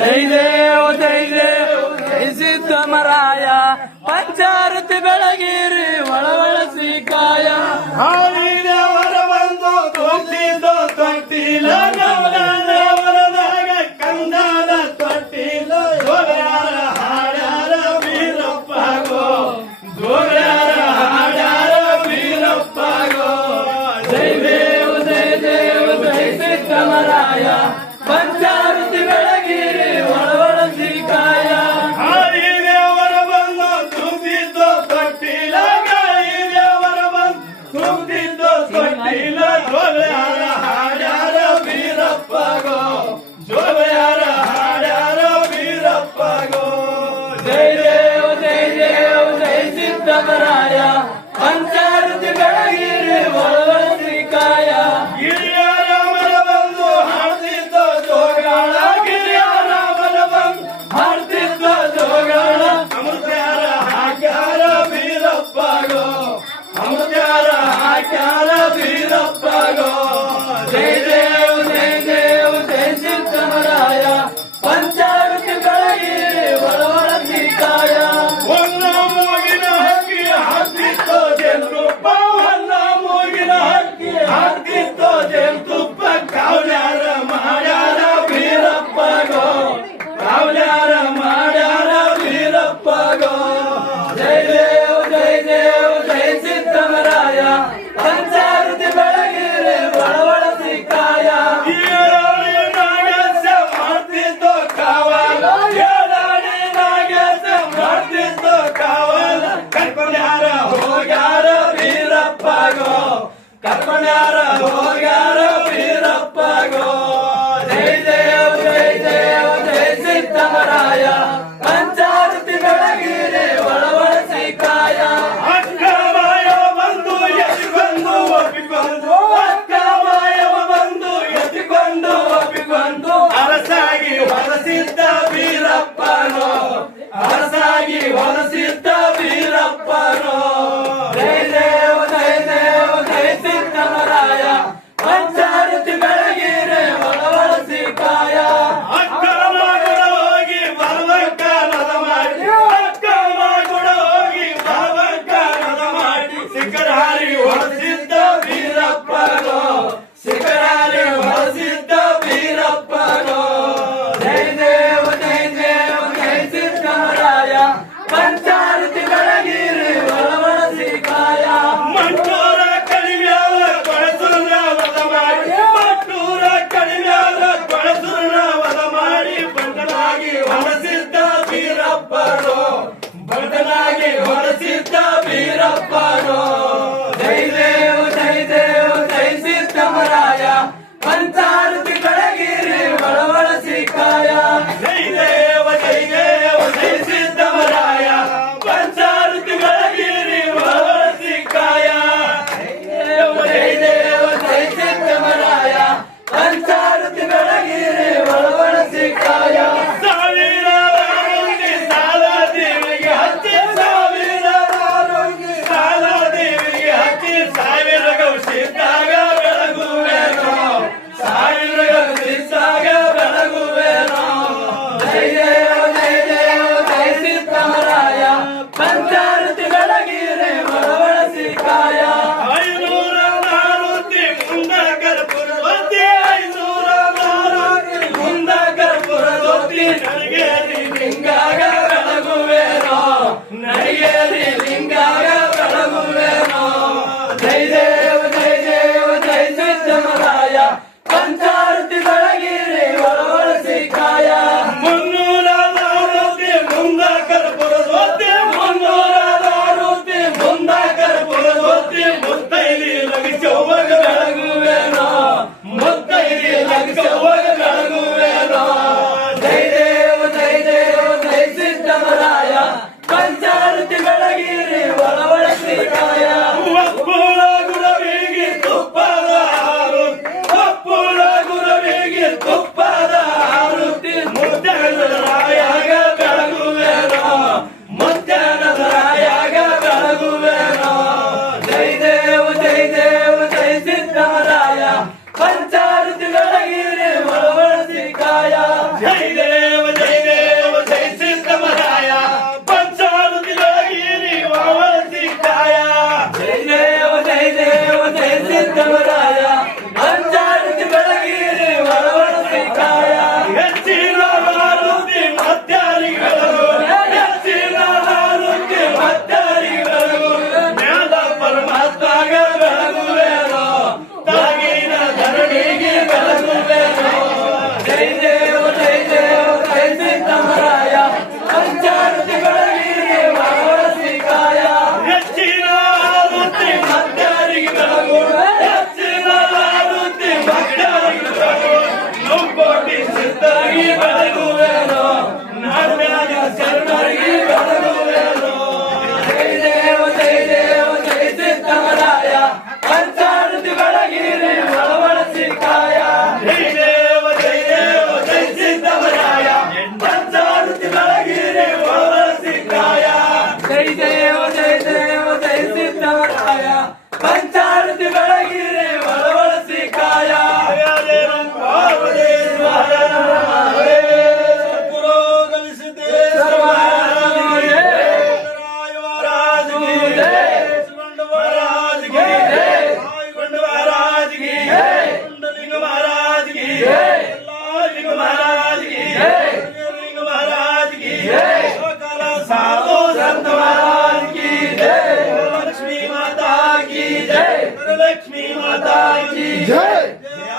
ಜೈ ಸಿದ್ದಮರಾಯ ಪಂಚಾರತಿ ಬೆಳಗಿರಿ ಒಳವಳಸಿ ಕಾಯ ಹಾಡಿದವರ ಬಂದು ತೊಟ್ಟಿದ್ದು ತೊಟ್ಟಿಲ ವರದಾಗ ಕಂದಾದ ತೊಟ್ಟಿಲ ಜೋರ್ಯಾರ ಹಾಡ್ಯಾರ ವೀರಪ್ಪಗೋ ಜೋರ್ಯಾರ ಹಾಡ್ಯಾರ ವೀರಪ್ಪಗೋ ಜೈ ಸಿದ್ದಮರಾಯ ಪಂಚಾರತಿ ಬೆಳಗಿರಿ ಒಳವಳಸಿ ಕಾಯ ಹಾಡಿದವರ ಬಂದು ತುಂಬಿದ್ದು ತೊಟ್ಟಿಲ ಗಾಳಿದವರ ಬಂದು ತುಂಬಿದ್ದು ತೊಟ್ಟಿಲ ಜೋರ್ಯಾರ ಹಾಡ್ಯಾರ ವೀರಪ್ಪಗೋ ಜೋರ್ಯಾರ ಹಾಡ್ಯಾರ ವೀರಪ್ಪಗೋ ಜೈ ಸಿದ್ದಮರಾಯ ಪಂಚಾರತಿ ಬೆಳಗಿರಿ ಒಳವಳಸಿ ಕಾಯ ಗಿರಿಯರಾಮನ ಬಂದು ಹಾಡ್ತಿದ್ದ ಜೋಗಾಳ ಗಿರಿಯರಾಮನ ಬಂದು ಹಾಡ್ತಿದ್ದ ಜೋಗಾಳ ಅಮೃತ್ಯಾರ ಹಾಕ್ಯಾರ ವೀರಪ್ಪಗೋ ಅಮೃತ್ಯಾರ ಹಾಕ್ಯಾರ ವೀರಪ್ಪಗೋ ಜೈ ಸಿದ್ದಮರಾಯ ಪಂಚಾರತಿ ಬೆಳಗಿರಿ ಒಳವಳಸಿ ಕಾಯ ಒಂದು ಮೂಗಿನ ಹಕ್ಕಿ ಹಾಕ್ತಿತ್ತು ಜೇನುತುಪ್ಪ ಒಂದು ಮೂಗಿನ ಹಕ್ಕಿ ಹಾಕ್ತಿತ್ತು ಜೇನುತುಪ್ಪ ಕಾವ್ಯಾರ ಮಾಡ್ಯಾರ ವೀರಪ್ಪಗೋ ಕಾವ್ಯಾರ ಮಾಡ್ಯಾರ ವೀರಪ್ಪಗೋ ಜೈ ಸಿದ್ದಮರಾಯ ಪಂಚಾರತಿ ಬೆಳಗಿರಿ ಒಳವಳಸಿ ಕಾಯ ಏಳಾಡಿ ನಾಗೇಶ ಮಾಡ್ತಿದ್ದು ಕಾವಲ ಏಳಾಡಿ ನಾಗೇಶ ಮಾಡ್ತಿದ್ದು ಕಾವಲ ಕರ್ಕೊಂಡ್ಯಾರ ಹೋಗ್ಯಾರ ವೀರಪ್ಪಗೋ ಕರ್ಕೊಂಡ್ಯಾರ ಹೋಗ್ಯಾರ ವೀರಪ್ಪಗೋ ಜೈ ಸಿದ್ದಮರಾಯ ಪಂಚಾರತಿ ಬೆಳಗಿರಿ ಒಳವಳಸಿ ಕಾಯ ಅಕ್ಕ ಮಾಯವ ಬಂದು ಎತ್ತಿಕೊಂಡು ಒಪ್ಪಿಕೊಂಡು ಅಕ್ಕ ಮಾಯವ ಬಂದು ಎತ್ತಿಕೊಂಡು ಒಪ್ಪಿಕೊಂಡು ಅರಸಾಗಿ ಹೊರಸಿದ್ದ ವೀರಪ್ಪನೋ ಅರಸಾಗಿ ಹೊರಸಿದ್ದ ವೀರಪ್ಪನೋ ಜೈ ಸಿದ್ದಮರಾಯ ಪಂಚಾರತಿ ಬೆಳಗಿರಿ ಒಳವಳಸಿ ಕಾಯ ಅಕ್ಕ ಮಗಳ ಹೋಗಿ ಬರವಕ್ಕ ನದ ಮಾಡಿ ಅಕ್ಕ ಮಗಳ ಹೋಗಿ ಬರವಕ್ಕ ನದ ಮಾಡಿ ಶಿಖರಾರಿ ಹೊರಸಿದ್ದ ವೀರಪ್ಪನೋ ಶಿಖರಾರಿ ಹೊರಸಿದ್ದ ವೀರಪ್ಪನೋ ಜೈ ಸಿದ್ದಮರಾಯ ಪಂಚಾರತಿ ಬೆಳಗಿರಿ ಒಳವಳಸಿ ಕಾಯ ಮಂಟೂರ ಕಡಿಮ್ಯಾಲ ಕೊಳಸುರ ವದ ಮಾಡಿ ಮಂಟೂರ ಕಡಿಮ್ಯಾಲ ಕೊಳಸುರ ವದ ಮಾಡಿ ಬಂಟನಾಗಿ ಹೊರಸಿದ್ದ ವೀರಪ್ಪನೋ ಬಂಟನಾಗಿ ಹೊರಸಿದ್ದ ವೀರಪ್ಪನೋ ಜೈ ಸಿದ್ದಮರಾಯ ಪಂಚಾರತಿ ಬೆಳಗಿರಿ ಒಳವಳಸಿ ಕಾಯ ಜೈ ಸಿದ್ದಮರಾಯ ಪಂಚಾರತಿ ಬೆಳಗಿರಿ ಒಳವಳಸಿ ಕಾಯ ಜೈ ಸಿದ್ದಮರಾಯ ಪಂಚಾರತಿ ಬೆಳಗಿರಿ ಒಳವಳಸಿ ಕಾಯ ಸಾವಿರ ಆರೋಗ್ಯ ಸಾಲ ದೇವಿಗೆ ಹಚ್ಚಿ ಸಾವಿರ ಆರೋಗ್ಯ ಸಾಲ ದೇವಿಗೆ ಹಚ್ಚಿ ಸಾವಿರ ಗೌಸಿದ್ದಾಗ ಬೆಳಗುವೇನೋ ಸಾವಿರ ಗೌಸಿದ್ದಾಗ ಬೆಳಗುವೇನೋ ಜೈ ಸಿದ್ದಮರಾಯ ಪಂಚಾರತಿ ಬೆಳಗಿರಿ ಒಳವಳಸಿ ಕಾಯ 540 ಮುಂದ ಕರ್ಪುರವತಿ 540 ಮುಂದ ಕರ್ಪುರವತಿ ನಡಿಗೇರಿ ಲಿಂಗಾಗ ಬೆಳಗುವೇನೋ ನಡಿಗೇರಿ ಲಿಂಗಾಗ ಬೆಳಗುವೇನೋ ಜೈ ಸಿದ್ದಮರಾಯ ಪಂಚಾರತಿ ಬೆಳಗಿರಿ ಒಳವಳಸಿ ಕಾಯ 360 ಮುಂದ ಕರ್ಪುರವತಿ 360 ಮುಂದ ಕರ್ಪುರವತಿ ಮುತ್ತೈಲಿ ಲಗಿಸೋವಾಗ ಬೆಳಗುವೇನೋ ಮುತ್ತೈಲಿ ಲಗಿಸೋವಾಗ ಬೆಳಗುವೇನೋ ಜೈ ಸಿದ್ದಮರಾಯ ಪಂಚಾರತಿ ಬೆಳಗಿರಿ ಒಳವಳಸಿ ಕಾಯ ಒಪ್ಪುಳ ಗುರವಿಗೆ ತುಪ್ಪದ ಆರುತಿ ಒಪ್ಪುಳ ಗುರವಿಗೆ ತುಪ್ಪದ ಆರುತಿ ಮುದ್ದನದ ರಾಯಾಗ ಬೆಳಗುವೇನೋ ಮುದ್ದನದ ರಾಯಾಗ ಬೆಳಗುವೇನೋ ಜೈ ಸಿದ್ದಮರಾಯ ಪಂಚಾರತಿ ಬೆಳಗಿರಿ ಒಳವಳಸಿ ಕಾಯ ಜೈ ದೇವ ಬೆಳಗುವೆನು ನಾಡ್ಯಾಗ ಶರಣರಿಗೆ ಬೆಳಗುವೆನು ಜೈ ದೇವ ಜೈ ದೇವ ಜೈ ಸಿದ್ದರಾಯ ಪಂಚಾಮೃತಿ ಬೆಳಗಿರಿ ಒಳವಳಸಿ ಕಾಯ ಜೈ ದೇವ ಜೈ ದೇವ ಜೈ ಸಿದ್ದರಾಯ ಪಂಚಾಮೃತಿ ಬೆಳಗಿರಿ ಒಳವಳಸಿ ಕಾಯ ಜೈ ದೇವ ಜೈ ದೇವ ಜೈ ಸಿದ್ದರಾಯ ಪಂಚಾಮೃತಿ ಬೆಳಗಿರಿ ಒಳವಳಸಿ ಕಾಯ लक्ष्मी माता की जय।